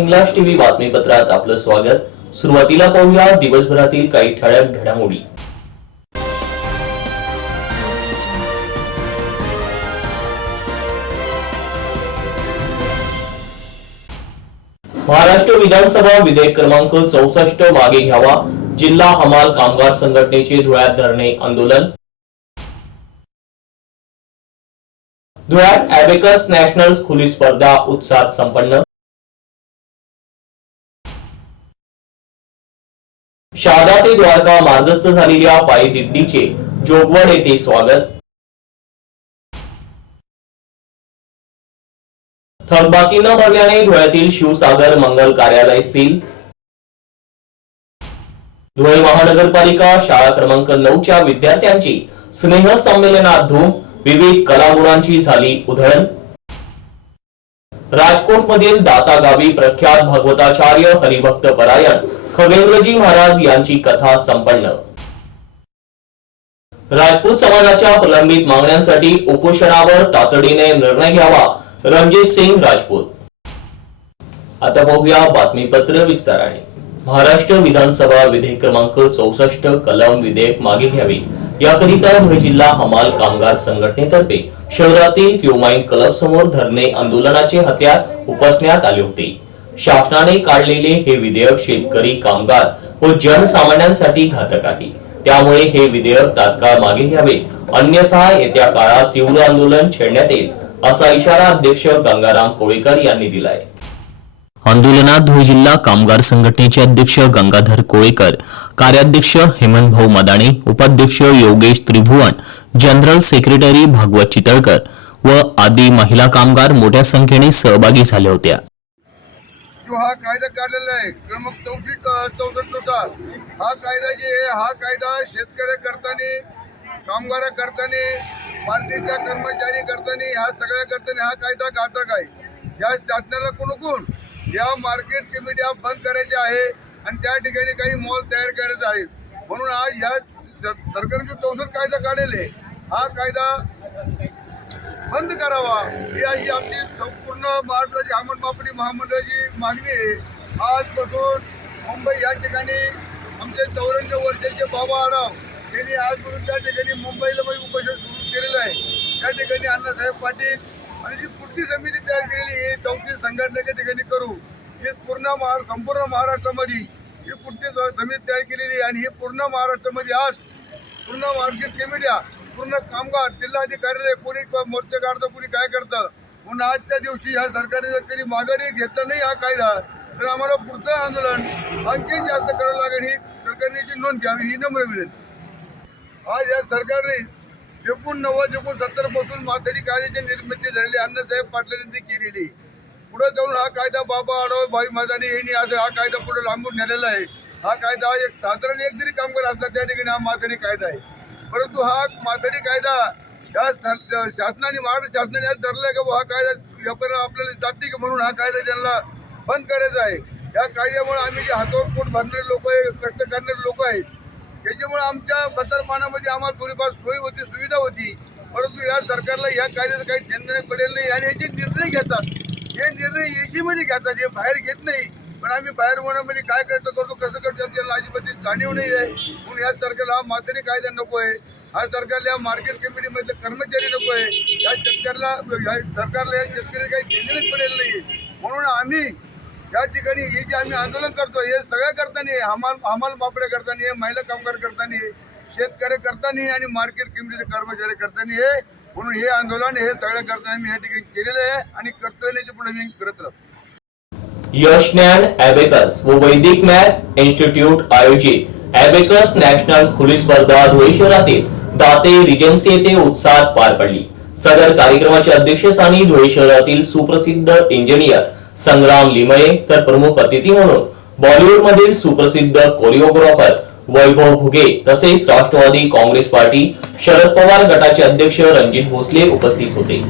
नमस्कार हिंगलाज टीव्ही बातमीपत्रात आपलं स्वागत. सुरुवातीला पाहूया दिवसभरातील काही ठळक घडामोडी. महाराष्ट्र विधानसभा विधेयक क्रमांक चौसष्ट मागे घ्यावा. जिल्हा हमाल कामगार संघटनेचे धुळ्यात धरणे आंदोलन. धुळ्यात ॲबेकस नॅशनल खुली स्पर्धा उत्साहात संपन्न. शहादा ते द्वारका मार्गस्थ झालेल्या पायी दिंडीचे जोगवड येथे स्वागत. थकबाकी न भरल्याने धुळ्यातील शिवसागर मंगल कार्यालय सील. धुळे महानगरपालिका शाळा क्रमांक नऊच्या विद्यार्थ्यांची स्नेह संमेलनात धूम विविध कलागुणांची झाली उधळण. राजकोट मधील दाता गावी प्रख्यात भगवताचार्य हरिभक्त परायण खगेंद्रजी महाराज यांची कथा संपन्न. राजपूत समाजाच्या प्रलंबित मागण्यांसाठी उपोषणावर तातडीने निर्णय घ्यावा रणजित सिंग राजपूत. आता पाहूया बातमीपत्र विस्ताराने. महाराष्ट्र विधानसभा विधेयक क्रमांक चौसष्ट कलम विधेयक मागे घ्यावे. याकरिता धुळे जिल्हा हमाल कामगार संघटनेतर्फे शहरातील क्युमाइन क्लब समोर धरणे आंदोलनाचे हत्यार उपसण्यात आले होते. शासनाने काढलेले हे विधेयक शेतकरी कामगार व जनसामान्यांसाठी घातक आहे. त्यामुळे हे विधेयक तात्काळ मागे घ्यावे. अन्यथा येत्या काळात तीव्र आंदोलन छेडण्यात येईल असा इशारा अध्यक्ष गंगाराम कोळेकर यांनी दिलाय. आंदोलनात धुळे जिल्हा कामगार संघटनेचे अध्यक्ष गंगाधर कोळेकर कार्याध्यक्ष हेमंत भाऊ मदाणे उपाध्यक्ष योगेश त्रिभुवन जनरल सेक्रेटरी भागवत चितळकर व आदी महिला कामगार मोठ्या संख्येने सहभागी झाल्या होत्या. जो हा कायदा काढलेला आहे. क्रमांक चौसष्ट चौसष्टनुसार हा कायदा जे आहे हा कायदा शेतकऱ्या करताना कामगारा करताना पार्टीच्या कर्मचारी करताना ह्या सगळ्या करताना हा कायदा घातक आहे. या शासनाला कोण या मार्केट कमिट्या बंद करायचे आहे आणि त्या ठिकाणी काही मॉल तयार करायचे आहेत. म्हणून आज ह्या सरकारने जो चौसष्ट कायदा काढलेले हा कायदा बंद करावा. ही अशी आमची संपूर्ण महाराष्ट्राची अमनबापडी महामंडळाची मागणी आहे. आजपासून मुंबई या ठिकाणी आमचे चौऱ्याण्णव वर्षाचे बाबा आढाव यांनी आजपासून त्या ठिकाणी मुंबईला पण उपोषण सुरू केलेलं आहे. त्या ठिकाणी अण्णासाहेब पाटील आणि जी कृती समिती तयार केलेली आहे चौथी संघटनेच्या ठिकाणी करू. ही पूर्ण महा संपूर्ण महाराष्ट्रामध्ये ही कृती समिती तयार केलेली आहे आणि ही पूर्ण महाराष्ट्रामध्ये आज पूर्ण मार्केट कमिट्या पूर्ण कामगार जिल्हाधिकाऱ्याला कोणी मोर्चे काढतं कोणी काय करतं? म्हणून आजच्या दिवशी ह्या सरकारने जर कधी माघारी घेतला नाही हा कायदा तर आम्हाला पुढचं आंदोलन आणखी जास्त करावं लागेल ही सरकारने याची नोंद घ्यावी ही नम्र विनंती. आज या सरकारने एकोणनव्वद एकोणसत्तरपासून माथाडी कायद्याची निर्मिती झालेली अण्णासाहेब पाटलांनी ती केलेली. पुढे जाऊन हा कायदा बाबा आडव भाई मैदानी यांनी आज हा कायदा पुढे लांबून नेलेला आहे. हा कायदा एक साधारण एक जरी कामगार असतात त्या ठिकाणी हा माथाडी कायदा आहे. परंतु हा माथाडी कायदा या शासनाने महाराष्ट्र शासनाने आज धरलाय का हा कायदा व्यापाऱ्याला आपल्याला जाते की म्हणून हा कायदा त्यांना बंद करायचा आहे. या कायद्यामुळे आम्ही जे हातावर पोट भरणारे लोक आहे कष्ट करणारे लोक आहेत त्याच्यामुळे आमच्या बतरमानामध्ये आम्हाला थोडीफार सोय होती सुविधा होती. परंतु या सरकारला या कायद्याचं काही ध्यान पडेल नाही आणि याचे निर्णय घेतात. हे निर्णय एसीमध्ये घेतात हे बाहेर घेत नाही. पण आम्ही बाहेर होण्यामध्ये काय करतो करतो कसं करतो आपल्याला जाणीव नाही आहे. म्हणून या सरकारला हा कायदा नको आहे. हा सरकारला मार्केट कमिटीमधले कर्मचारी नको आहे. या शेतकऱ्याला या सरकारला या शेतकरी काही देणेच पडेल नाही. म्हणून आम्ही या ठिकाणी हे जे आम्ही आंदोलन करतो हे सगळ्या करताना आहे. हमाल हमाल मापड्या करताना आहे, महिला कामगार करताना आहे, शेतकरी करताना आहे आणि मार्केट कमिटीचे कर्मचारी करताना आहे म्हणून हे आंदोलन हे सगळ्या करताना मी या ठिकाणी केलेलं आहे आणि करतोय याच्यापुढे मी करत राहतो. यश ज्ञान ॲबेकस व वैदिक मॅथ इन्स्टिट्यूट आयोजित. ॲबेकस नॅशनल खुली स्पर्धा धुळे शहरातील दाते रिजन्सी येथे उत्साहात पार पडली. सदर कार्यक्रमाच्या अध्यक्षस्थानी धुळे शहरातील सुप्रसिद्ध इंजिनियर संग्राम लिमये तर प्रमुख अतिथी म्हणून बॉलिवूड मधील सुप्रसिद्ध कोरिओग्राफर वैभव भुगे तसेच राष्ट्रवादी काँग्रेस पार्टी शरद पवार गटाचे अध्यक्ष रणजित भोसले उपस्थित होते.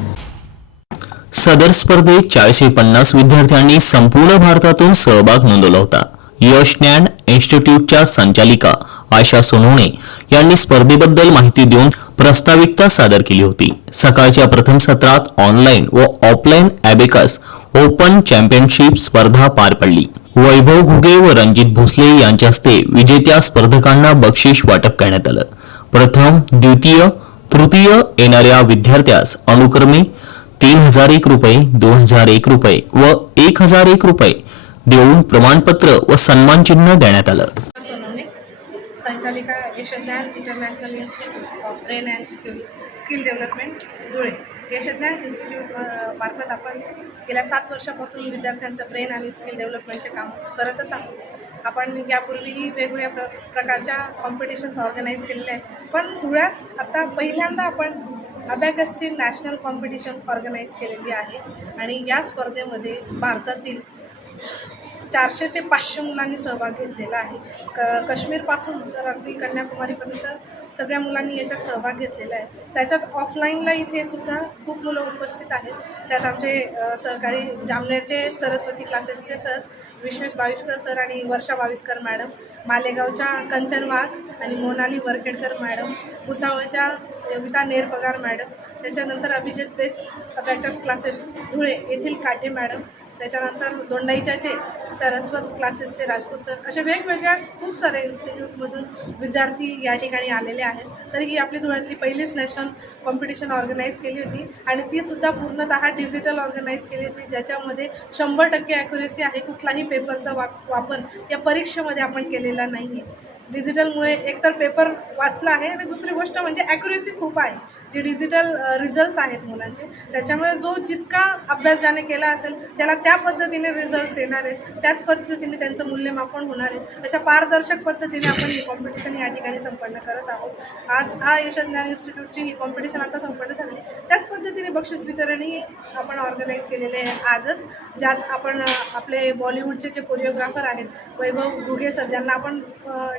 सदर स्पर्धेत चारशे पन्नास विद्यार्थ्यांनी संपूर्ण भारतातून सहभाग नोंदवला होता. यश ज्ञान इन्स्टिट्यूटच्या संचालिका आशा सोनवणे यांनी स्पर्धेबद्दल माहिती देऊन प्रास्ताविकता सादर केली होती. सकाळच्या प्रथम सत्रात ऑनलाईन व ऑफलाईन ॲबेकस ओपन चॅम्पियनशिप स्पर्धा पार पडली. वैभव घुगे व रणजित भोसले यांच्या हस्ते विजेत्या स्पर्धकांना बक्षीस वाटप करण्यात आलं. प्रथम द्वितीय तृतीय येणाऱ्या विद्यार्थ्यास अनुक्रमे तीन हजार एक रुपये दोन हजार एक रुपये व एक हजार एक रुपये देऊन प्रमाणपत्र व सन्मानचिन्ह देण्यात आलं. संचालिका Yashdnyan international institute of brain and skill skill development Dhule. Yashdnyan institute मार्फत आपण गेल्या सात वर्षापासून विद्यार्थ्यांचं ब्रेन आणि स्किल डेव्हलपमेंटचे काम करतच आहोत. आपण यापूर्वीही वेगवेगळ्या प्र प्रकारच्या कॉम्पिटिशन्स ऑर्गनाईज केलेल्या आहेत. पण धुळ्यात आता पहिल्यांदा आपण अबॅकसची नॅशनल कॉम्पिटिशन ऑर्गनाईज केलेली आहे आणि या स्पर्धेमध्ये भारतातील चारशे ते पाचशे मुलांनी सहभाग घेतलेला आहे. क काश्मीरपासून तर अगदी कन्याकुमारीपर्यंत सगळ्या मुलांनी याच्यात सहभाग घेतलेला आहे. त्याच्यात ऑफलाईनला इथे सुद्धा खूप मुलं उपस्थित आहेत. त्यात आमचे सहकारी जामनेरचे सरस्वती क्लासेसचे सर विश्वेश बाविस्कर सर आणि वर्षा बाविस्कर मॅडम मालेगावच्या कंचन वाघ आणि मोनाली वरखेडकर मॅडम भुसावळच्या योगिता नेरपगार मॅडम त्याच्यानंतर Abhijit base abacus classes Dhule येथील काटे मॅडम त्याच्यानंतर दोंडाईच्याचे सरस्वत क्लासेसचे राजपूत सर अशा वेगवेगळ्या खूप साऱ्या इन्स्टिट्यूटमधून विद्यार्थी या ठिकाणी आलेले आहेत. तर ही आपली धुळ्यातली पहिलीच नॅशनल कॉम्पिटिशन ऑर्गनाईज केली होती आणि ती सुद्धा पूर्णतः डिजिटल ऑर्गनाईज केली होती ज्याच्यामध्ये शंभर टक्के ॲक्युरेसी आहे. कुठलाही पेपरचा वा वापर या परीक्षेमध्ये आपण केलेला नाही आहे डिजिटलमुळे एकतर पेपर वाचला आहे आणि दुसरी गोष्ट म्हणजे ॲक्युरेसी खूप आहे. जे डिजिटल रिझल्ट्स आहेत मुलांचे त्याच्यामुळे जो जितका अभ्यास ज्याने केला असेल त्याला त्या पद्धतीने रिझल्ट्स येणार आहेत. त्याच पद्धतीने त्यांचं मूल्यमापन होणार आहे. अशा पारदर्शक पद्धतीने आपण ही कॉम्पिटिशन या ठिकाणी संपन्न करत आहोत. आज हा यशज्ञान इन्स्टिट्यूटची ही कॉम्पिटिशन आता संपन्न झाली त्याच पद्धतीने बक्षीस वितरणही आपण ऑर्गनाईज केलेले आहे आजच ज्यात आपण आपले बॉलिवूडचे जे कोरिओग्राफर आहेत वैभव घुगे सर ज्यांना आपण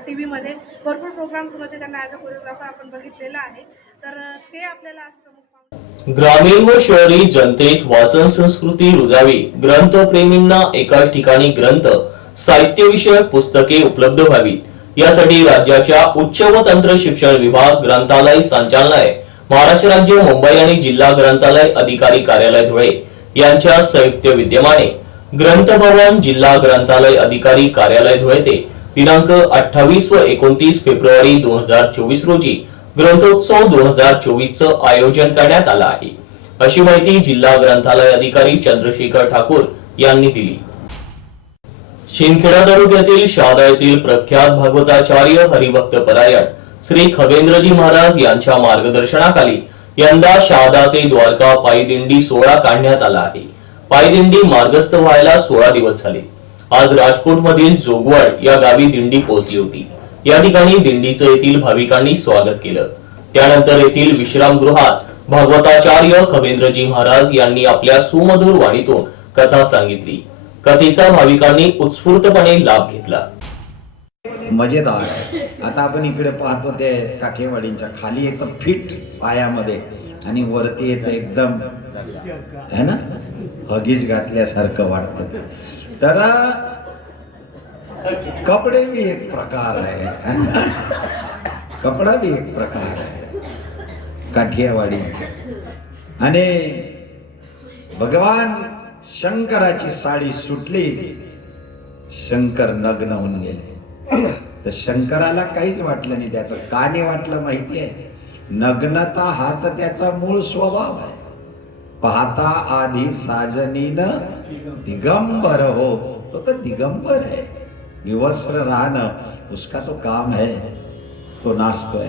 टी व्हीमध्ये भरपूर प्रोग्राम्समध्ये त्यांना ॲज अ कोरिओग्राफर आपण बघितलेलं आहे. तर ते आपल्याला आज प्रमुख ग्रामीण व शहरी जनतेत वाचन संस्कृती रुजावी. ग्रंथप्रेमींना एका ठिकाणी ग्रंथ साहित्यविषयक पुस्तके उपलब्ध व्हावीत. यासाठी राज्याच्या उच्च व तंत्र शिक्षण विभाग ग्रंथालय संचालनालय महाराष्ट्र राज्य मुंबई आणि जिल्हा ग्रंथालय अधिकारी कार्यालय धुळे यांच्या संयुक्त विद्यमाने ग्रंथ भवन जिल्हा ग्रंथालय अधिकारी कार्यालय धुळे ते दिनांक अठ्ठावीस व एकोणतीस फेब्रुवारी दोन हजार चोवीस रोजी ग्रंथोत्सव दोन हजार चोवीसचं आयोजन करण्यात आलं आहे. अशी माहिती जिल्हा ग्रंथालय अधिकारी चंद्रशेखर ठाकूर यांनी दिली. शिंदखेडा तालुक्यातील शहादा येथील प्रख्यात भागवताचार्य हरिभक्त परायण श्री खगेंद्रजी महाराज यांच्या मार्गदर्शनाखाली यंदा शहादा ते द्वारका पायदिंडी सोहळा काढण्यात आला आहे. पायदिंडी मार्गस्थ व्हायला सोळा दिवस झाले. आज राजकोट मधील जोगवड या गावी दिंडी पोहोचली होती. या ठिकाणी दिंडीचं येथील भाविकांनी स्वागत केलं. त्यानंतर येथील विश्रामगृहात भागवताचार्य खगेंद्रजी महाराज यांनी आपल्या सुमधुर वाणीतून कथा सांगितली. कथेचा भाविकांनी उत्स्फूर्तपणे लाभ घेतला. मजेदार. आता आपण इकडे पाहतो ते काठेवाडींच्या खाली येतं फिट पायामध्ये आणि वरती येतं एकदम है ना? हगीज घातल्यासारखं वाटतं तर कपडे भी एक प्रकार आहे कपडा भी एक प्रकार आहे काठियावाडी। आणि भगवान शंकराची साडी सुटली शंकर नग्न होऊन गेले। तर शंकराला काहीच वाटलं नाही त्याचं का नाही वाटलं माहिती आहे? नग्नता हा तर त्याचा मूळ स्वभाव आहे। पाहता आधी साजनीन दिगंबर हो तो तर दिगंबर आहे। विवस्त्र राहणं उसका तो काम है तो नाचतोय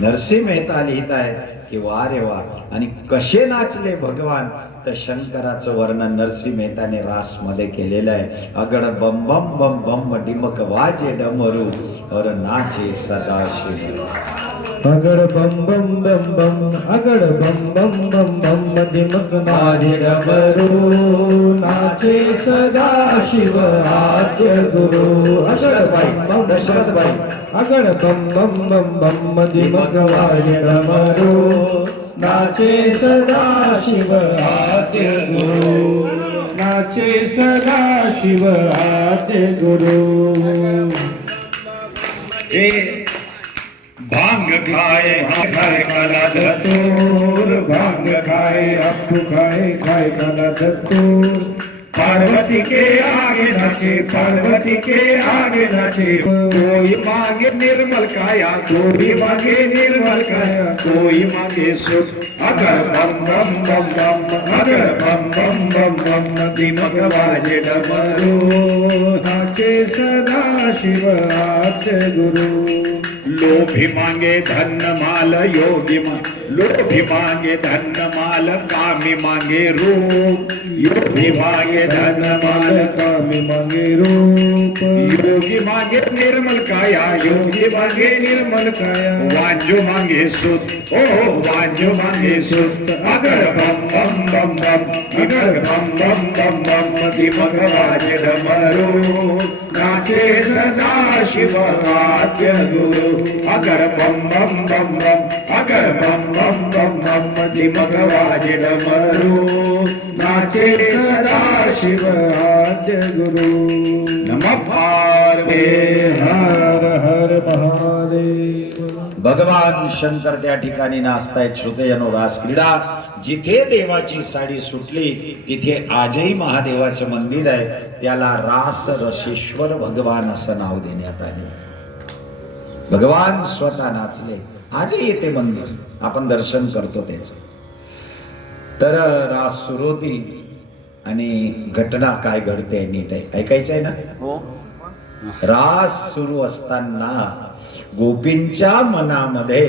नरसिंह मेहता लिहित आहे की वा रे वा आणि कसे नाचले भगवान? तर शंकराचं वर्णन नरसिंह मेहताने रासमध्ये केलेलं आहे. अगड बम बम बम बम डिमक वाजे डमरू और नाचे सदाशिव अगड बम बम बम बम अगड बम बम बम बम मदिमक माझे डमरू नाचे सदा शिव आद्य गुरु. अगड बाई दशरथ बाई अगड बम बम बम बम मदिमक माझे डमरू नाचे सदा शिव आद्य गुरु. नाचे सदा शिव आद्य गुरु. ए खाए खाए काला भाँग खाए, अप्पू खाए खाए काला धतूर। पार्वती के आगे नाचे, पार्वती के आगे नाचे। कोई मांगे निर्मल काया, कोई मांगे निर्मल काया। कोई मांगे सुख अगर बम बम बम बम, अगर बम बम बम बम दिमक बाजे डमरू नाचे सदा शिव आद्य गुरु। लोभी मांगे धन माल योगी मा लोभी मांगे धन माल कामी मांगे रूप योगी मांगे धन माल कामी मांगे रूप योगी मांगे निर्मल काया योगी मांगे निर्मल काया वांजो मांगे सुत ओ वांजो मांगे सुत अगर बम बम बम बम अगर बम बम बम बम दिमक वाजे डमरू नाचे सदा शिव वाद्य गुरु अगर बम बम बम बम अगर बम बम बम दिमक वाजे डमरू नाचे सदा शिव आद्य गुरु. नमः पार्वती हर हर महादेव. भगवान शंकर त्या ठिकाणी नाचतायत श्रुतयनो रास क्रीडा जिथे देवाची साडी सुटली तिथे आजही महादेवाचं मंदिर आहे. त्याला रास रसेश्वर भगवान असं नाव देण्यात आले. भगवान स्वतः नाचले आजही येते मंदिर. आपण दर्शन करतो त्याच. तर रास सुरू होती आणि घटना काय घडते नीट आहे. ऐकायचं आहे ना रास सुरू असताना गोपींच्या मनामध्ये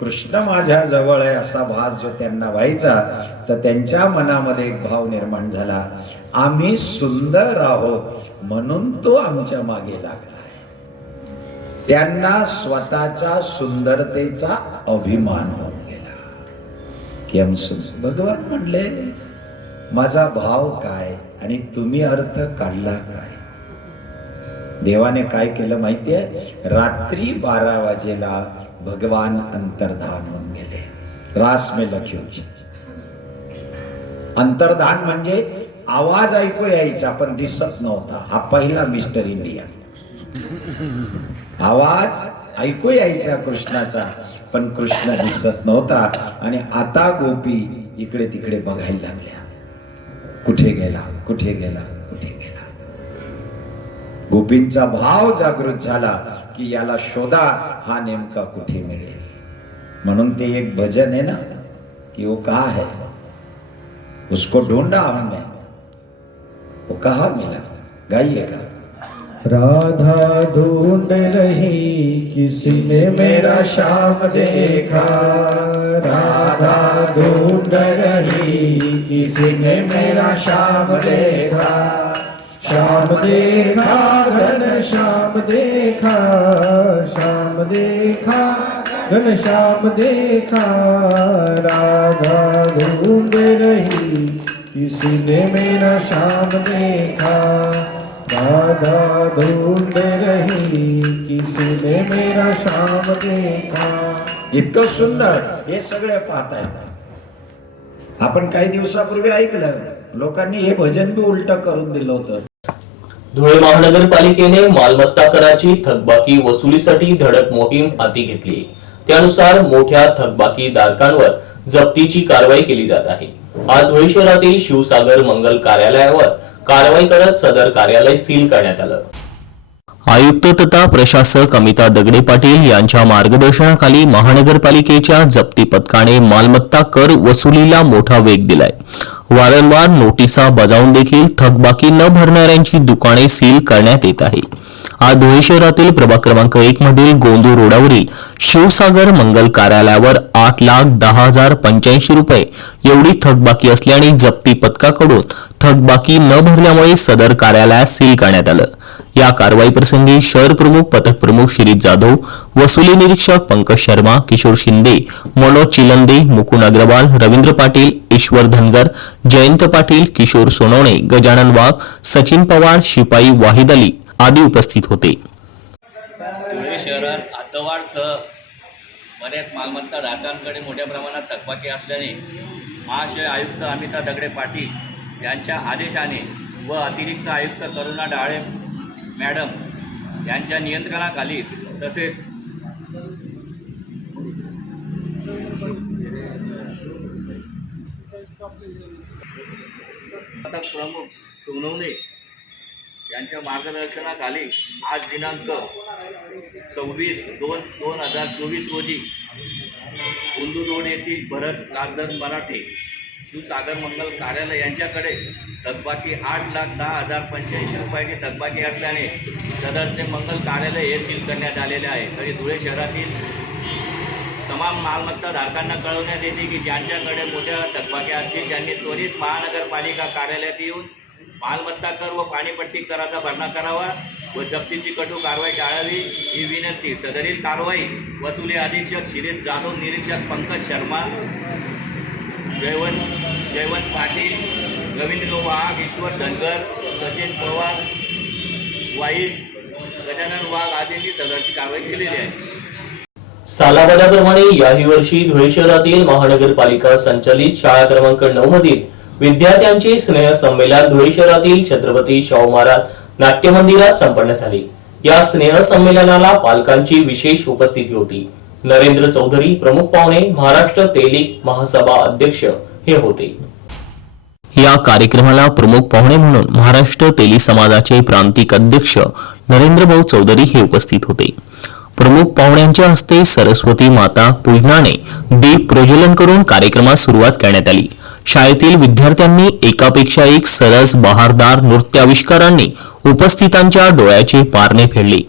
कृष्ण माझ्या जवळ आहे असा भास जो त्यांना व्हायचा तर त्यांच्या मनामध्ये एक भाव निर्माण झाला. आम्ही सुंदर आहोत म्हणून तो आमच्या मागे लागला. त्यांना स्वतःच्या सुंदरतेचा अभिमान होऊन गेला. की भगवान म्हणले माझा भाव काय आणि तुम्ही अर्थ काढला काय? देवाने काय केलं माहितीये? रात्री बारा वाजेला भगवान अंतर्धान होऊन गेले. रास मे लख्योची अंतर्धान म्हणजे आवाज ऐकू यायचा पण दिसत नव्हता. हा पहिला मिस्टर इंडिया आवाज ऐकू यायचा कृष्णाचा पण कृष्ण दिसत नव्हता. आणि आता गोपी इकडे तिकडे बघायला लागल्या. कुठे गेला? कुठे गेला? कुठे गेला? गोपींचा भाव जागृत झाला की याला शोधा हा नेमका कुठे मिळेल? म्हणून ते एक भजन आहे ना कि वो कहा है उसको ढूंढा हमने. वो कहा मिला? गाइएगा. राधा ढूंढ रही किसी ने मेरा श्याम देखा। राधा ढूंढ रही किसी ने मेरा श्याम देखा। श्याम देखा घन श्याम देखा। श्याम देखा घन श्याम देखा। राधा ढूंढ रही किसी ने मेरा श्याम देखा। राधा ढूंढ रही किसी ने मेरा श्याम देखा। इतकं सुंदर हे सगळे पाहतायत. आपण काही दिवसापूर्वी ऐकलं लोकांनी हे भजन बी उलट करून दिलं होतं. धुळे महानगरपालिकेने मालमत्ता कराची थकबाकी वसुलीसाठी धडक मोहीम हाती घेतली. त्यानुसार मोठ्या थकबाकी धारकांवर जप्तीची कारवाई केली जात आहे. आज धुळे शहरातील शिवसागर मंगल कार्यालयावर कारवाई करत सदर कार्यालय सील करण्यात आलं. आयुक्त तथा प्रशासक अमिता दगडे पाटील यांच्या मार्गदर्शनाखाली महानगरपालिकेच्या जप्ती पथकाने मालमत्ता कर वसुलीला मोठा वेग दिलाय. वारंवार नोटिसा बजावून देखील थकबाकी न भरणाऱ्यांची दुकाने सील करण्यात येत आहे. आज धुळे शहरातील प्रभाग क्रमांक एक मधील गोंदू रोडावरील शिवसागर मंगल कार्यालयावर आठ लाख दहा हजार पंच्याऐंशी रुपये एवढी थकबाकी असल्याने जप्ती पथकाकडून थकबाकी न भरल्यामुळे सदर कार्यालयात सील करण्यात आलं. या कारवाई प्रसंगी शहर प्रमुख पथक प्रमुख शिरीष जाधव वसुली निरीक्षक पंकज शर्मा किशोर शिंदे मनोज चिलंदे मुकुंद अग्रवाल रवींद्र पाटील ईश्वर धनगर जयंत पाटील किशोर सोनवणे गजानन वाघ सचिन पवार शिपाई वाहिद अली आदी उपस्थित होते. धुळे शहरात आतवाडसह बऱ्याच मालमत्ता धारकांकडे मोठ्या प्रमाणात थकबाकी असल्याने महाशय आयुक्त अमिता दगडे पाटील यांच्या आदेशाने व अतिरिक्त आयुक्त करुणा डाळे मॅडम यांच्या नियंत्रणाखाली तसेच प्रमुख सोनवणे यांच्या मार्गदर्शनाखाली आज दिनांक सव्वीस दोन दोन हजार चोवीस रोजी रोड येथील भरत नागदन मराठे शिवसागर मंगल कार्यालय यांच्याकडे थकबाकी आठ लाख दहा हजार पंच्याऐंशी रुपयाची थकबाकी असल्याने सदरचे मंगल कार्यालय हे सील करण्यात आलेले आहे. तरी धुळे शहरातील तमाम मालमत्ता धारकांना कळवण्यात येते की ज्यांच्याकडे मोठ्या थकबाक्या असतील त्यांनी त्वरित महानगरपालिका कार्यालयात येऊन मालमत्ता कर व पाणीपट्टी कराचा भरणा करावा व जप्तीची कटू कारवाई टाळावी ही विनंती. सदरील कारवाई वसुली अधीक्षक शिरीष जाधव निरीक्षक पंकज शर्मा जयवंत जयवंत पाटील रवींद्र वाघ ईश्वर धनगर सचिन पवार वाईट गजानन वाघ आदींनी सदरची कारवाई केलेली आहे. सालाबादाप्रमाणे याही वर्षी धुळे शहरातील महानगरपालिका संचालित शाळा क्रमांक नऊ मधील विद्यार्थ्यांचे स्नेह संमेलन धुळे शहरातील छत्रपती शाहू महाराज नाट्य मंदिरात संपन्न झाले. या स्नेह संमेलनाला पालकांची विशेष उपस्थिती होती. नरेंद्र चौधरी प्रमुख पाहुणे महाराष्ट्र तेलिक महासभा अध्यक्ष हे होते. या कार्यक्रमाला प्रमुख पाहुणे म्हणून महाराष्ट्र तेली समाजाचे प्रांतिक अध्यक्ष नरेंद्र भाऊ चौधरी हे उपस्थित होते. प्रमुख पाहुण्यांच्या हस्ते सरस्वती माता पूजनाने दीप प्रज्वलन करून कार्यक्रमास सुरुवात करण्यात आली. शाळेतील विद्यार्थ्यांनी एकापेक्षा एक सरस बहारदार नृत्याविष्कारांनी उपस्थितांच्या डोळ्याचे पारणे फेडले.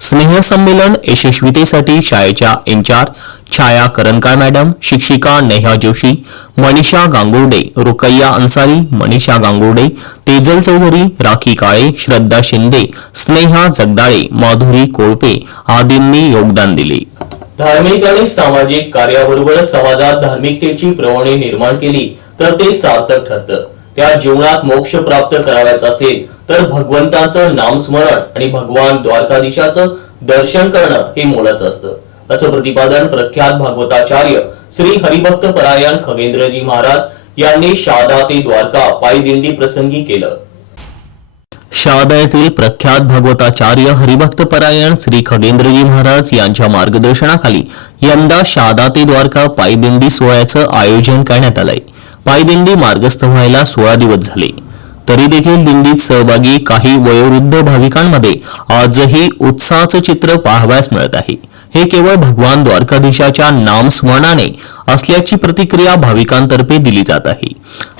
स्नेहसंमेलन यशस्वीतेसाठी शाळेच्या इन्चार्ज छाया करंकार मॅडम शिक्षिका नेहा जोशी मनीषा गांगुर्डे रुकैया अन्सारी मनीषा गांगुर्डे तेजल चौधरी राखी काळे श्रद्धा शिंदे स्नेहा जगदाळे माधुरी कोळपे आदींनी योगदान दिले. धार्मिक आणि सामाजिक कार्याबरोबर समाजात धार्मिकतेची प्रवणी निर्माण केली. तर ते सार्थक ठरतं. त्या जीवनात मोक्ष प्राप्त करावायचं असेल तर भगवंताचं नामस्मरण आणि भगवान द्वारकाधीशाचं दर्शन करणं हे मोलाचं असतं. असं प्रतिपादन प्रख्यात भागवताचार्य श्री हरिभक्त परायण खगेंद्रजी महाराज यांनी शादा ते द्वारका पायदिंडी प्रसंगी केलं. शारदा येथील प्रख्यात भागवताचार्य हरिभक्त परायण श्री खगेंद्रजी महाराज यांच्या मार्गदर्शनाखाली यंदा शारदा ते द्वारका पायदिंडी सोहळ्याचं आयोजन करण्यात आलंय. पायदिंडी मार्गस्थ व्हायला सोळा दिवस झाले. तरी देखील दिंडीत सहभागी काही वयोवृद्ध भाविकांमध्ये आजही उत्साहाचं चित्र पाहावयास मिळत आहे. हे केवळ भगवान द्वारकाधीशाच्या नामस्मरणाने असल्याची प्रतिक्रिया भाविकांतर्फे दिली जात आहे.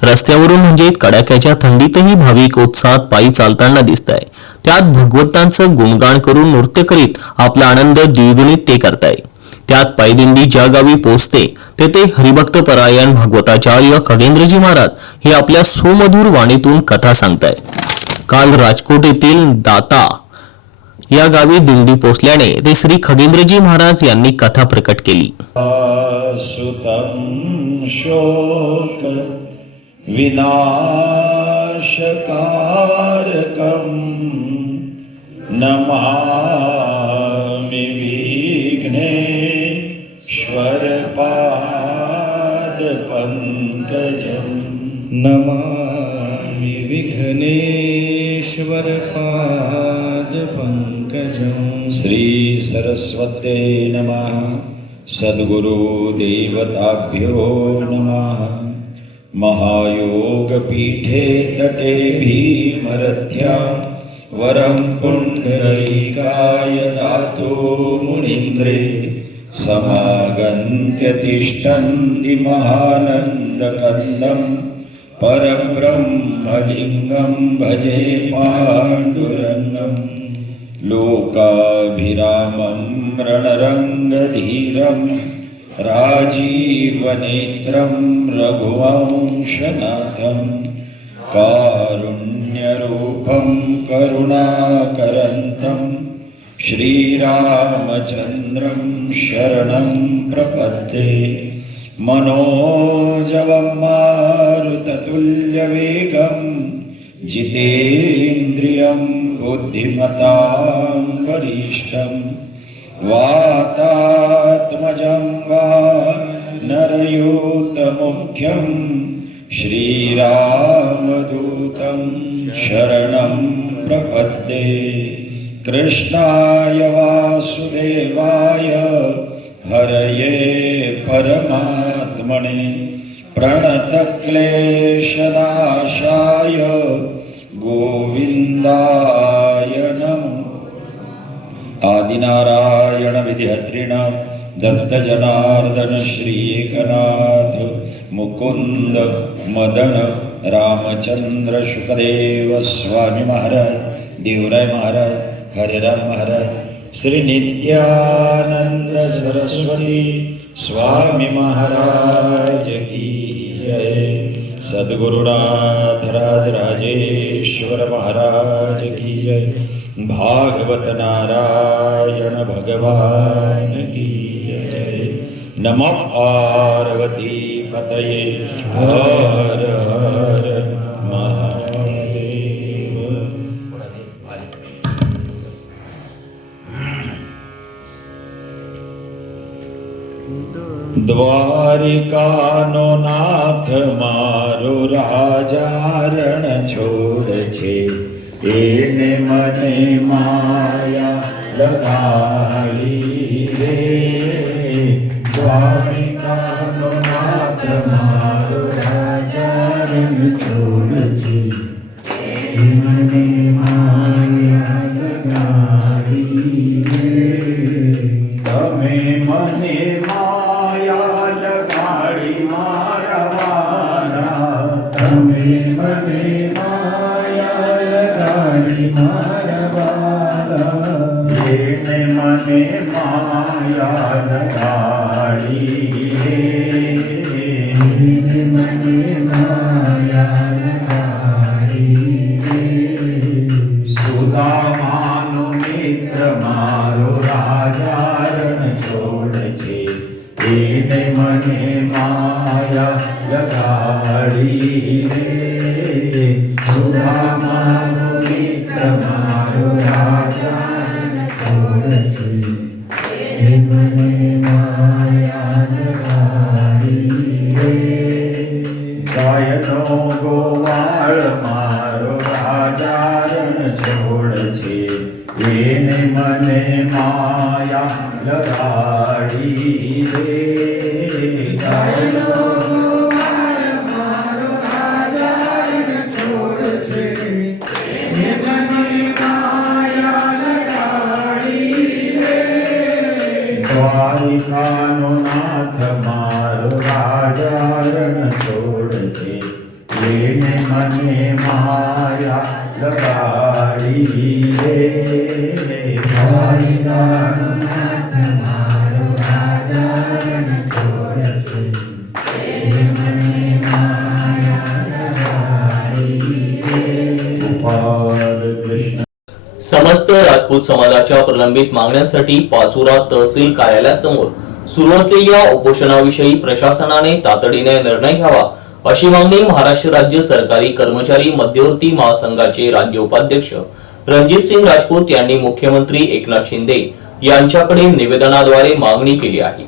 रस्त्यावरून म्हणजे कडाक्याच्या थंडीतही भाविक उत्साहात पायी चालताना दिसत आहे त्यात भगवंतांचं गुणगान करून नृत्य करीत आपला आनंद द्विगुणित ते करताय. त्यात पायदिंडी ज्या गावी पोचते तेथे हरिभक्त परायण भागवताचार्य खगेंद्रजी महाराज हे आपल्या सुमधुर वाणीतून कथा सांगताय काल राजकोट येथील दाता या गावी दिंडी पोचल्याने ते श्री खगेंद्रजी महाराज यांनी कथा प्रकट केली. शोक विनाशकारकम् नमामि नमामि विघ्नेश्वरपादपङ्कजम् श्रीसरस्वते नमः। सद्गुरुदेवताभ्यो नमः। महायोगपीठे तटे भीमरथ्या वरं पुण्डरीकाय दातो मुनीन्द्रे समागन्त्यतिष्ठन्ति महानन्दकन्दम्। परब्रह्मलिङ्गं भजे पाण्डुरङ्गं लोकाभिरामं रणरङ्गधीरं राजीवनेत्रं रघुवंशनाथं कारुण्यरूपं करुणाकरन्तं श्रीरामचन्द्रं शरणं प्रपद्ये मनोजवं मारुततुल्यवेगं जितेन्द्रियं बुद्धिमतां वरिष्ठं वातात्मजं वा नरयूतमुख्यं श्रीरामदूतं शरणं प्रपद्ये। कृष्णाय वासुदेवाय हरये परमात्मने। प्रणतक्लेशनाशाय गोविन्दाय नमः। आदिनारायण विधिहत्रिणा दत्तजनार्दन श्रीकनाथ मुकुन्द मुकुंद मदन रामचंद्र शुकदेव स्वामी महाराज देवराय महाराज हरेराम महाराज श्री नित्यानंद सरस्वती। स्वामी महाराज की जय। सद्गुरुनाथराज राजेश्वर महाराज की जय। भागवत नारायण भगवान की जय। नमो पार्वती पतये। हर हर। દ્વારિકાનો નાથ મારો રાજારણ છોડ છે. એને મને માયા લગાડી રે. દ્વારિકાનો மாயான காளியே மணி समस्त राजपूत समाजाच्या प्रलंबित मागण्यांसाठी पाचोरा तहसील कार्यालयासमोर सुरू असलेल्या उपोषणाविषयी प्रशासनाने तातडीने निर्णय घ्यावा अशी मागणी महाराष्ट्र राज्य सरकारी कर्मचारी मध्यवर्ती महासंघाचे राज्य उपाध्यक्ष रणजित सिंग राजपूत यांनी मुख्यमंत्री एकनाथ शिंदे यांच्याकडे निवेदनाद्वारे मागणी केली आहे.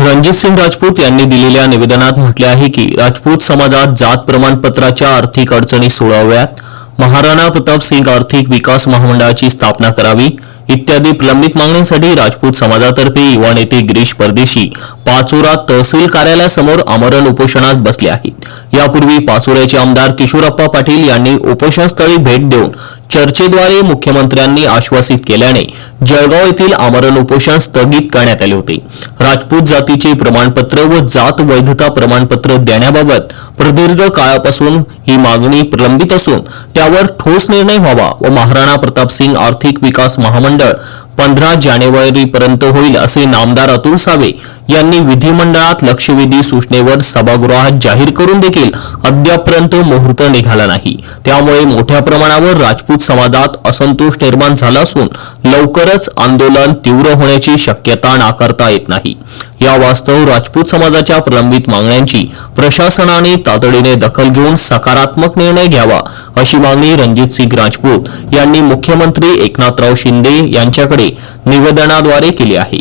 रणजित सिंग राजपूत यांनी दिलेल्या निवेदनात म्हटले आहे की राजपूत समाजात जात प्रमाणपत्राच्या आर्थिक अडचणी सोडवाव्यात महाराणा प्रताप सिंग आर्थिक विकास महामंडळाची स्थापना करावी. इत्यादी प्रलंबित मागण्यांसाठी राजपूत समाजातर्फे युवा नेते गिरीश परदेशी पाचोरा तहसील कार्यालयासमोर आमरण उपोषणात बसले आहेत. यापूर्वी पाचोऱ्याचे आमदार किशोरप्पा पाटील यांनी उपोषणस्थळी भेट देऊन चर्चेद्वारे मुख्यमंत्र्यांनी आश्वासित केल्याने जळगाव येथील आमरण उपोषण स्थगित करण्यात आले होते. राजपूत जातीचे प्रमाणपत्र व जात वैधता प्रमाणपत्र देण्याबाबत प्रदीर्घ काळापासून ही मागणी प्रलंबित असून त्यावर ठोस निर्णय व्हावा व महाराणा प्रताप सिंग आर्थिक विकास महामंडळ विधिमंडळ पंधरा जानेवारीपर्यंत होईल असे नामदार अतुल सावे यांनी विधिमंडळात लक्षवेधी सूचनेवर सभागृहात जाहीर करून देखील अद्यापर्यंत मुहूर्त निघाला नाही. त्यामुळे मोठ्या प्रमाणावर राजपूत समाजात असंतोष निर्माण झाला असून लवकरच आंदोलन तीव्र होण्याची शक्यता नाकारता येत नाही. या वास्तव राजपूत समाजाच्या प्रलंबित मागण्यांची प्रशासनाने तातडीने दखल घेऊन सकारात्मक निर्णय घ्यावा अशी मागणी रणजित सिंग राजपूत यांनी मुख्यमंत्री एकनाथराव शिंदे यांच्याकडे निवेदनाद्वारे केली आहे.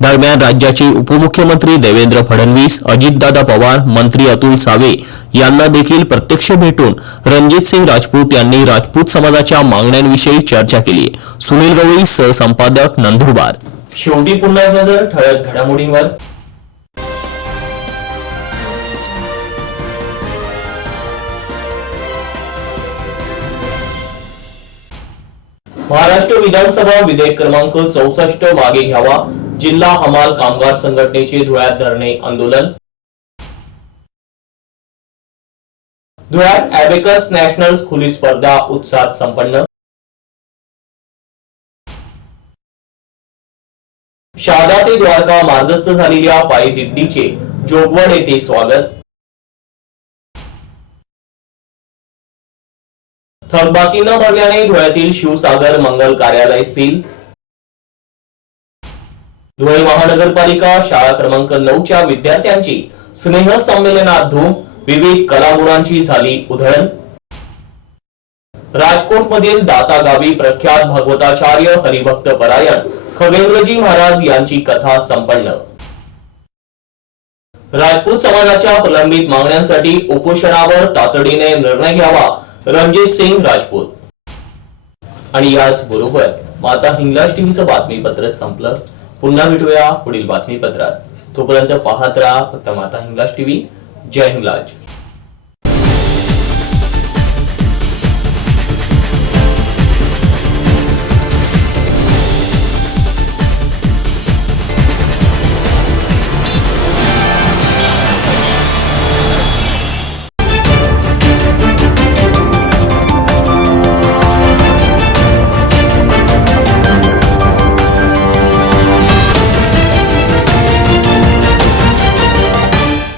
दरम्यान राज्याचे उपमुख्यमंत्री देवेंद्र फडणवीस अजितदादा पवार मंत्री अतुल सावे यांना देखील प्रत्यक्ष भेटून रणजित सिंग राजपूत यांनी राजपूत समाजाच्या मागण्यांविषयी चर्चा केली सुनील गवई सहसंपादक नंदुरबार. शेवटी पुन्हा एक नजर ठळक घडामोडींवर. महाराष्ट्र विधानसभा विधेयक क्रमांक चौसष्ट मागे घ्यावा. जिल्हा हमाल कामगार संघटनेचे धुळ्यात धरणे आंदोलन. धुळ्यात अॅबेकस नॅशनल खुली स्पर्धा उत्साहात संपन्न. शारदा ते द्वारका मार्गस्थ झालेल्या पायी दिंडीचे जोगवड येथे स्वागत. थकबाकी न भरल्याने धुळ्यातील शिवसागर मंगल कार्यालय सील. धुळे महानगरपालिका शाळा क्रमांक नऊच्या विद्यार्थ्यांची स्नेह संमेलनात धूम विविध कलागुणांची झाली उधळण. राजकोट मधील दाता गावी प्रख्यात भगवताचार्य हरिभक्त परायण खगेंद्रजी महाराज यांची कथा संपन्न. राजपूत समाजाच्या प्रलंबित मागण्यांसाठी उपोषणावर तातडीने निर्णय घ्यावा रणजित सिंग राजपूत. आणि याच बरोबर माता हिंगलाज टीव्हीचं बातमीपत्र संपलं. पुन्हा भेटूया पुढील बातमीपत्रात. तोपर्यंत पाहत राहा फक्त माता हिंगलाज टीव्ही. जय हिंगलाज.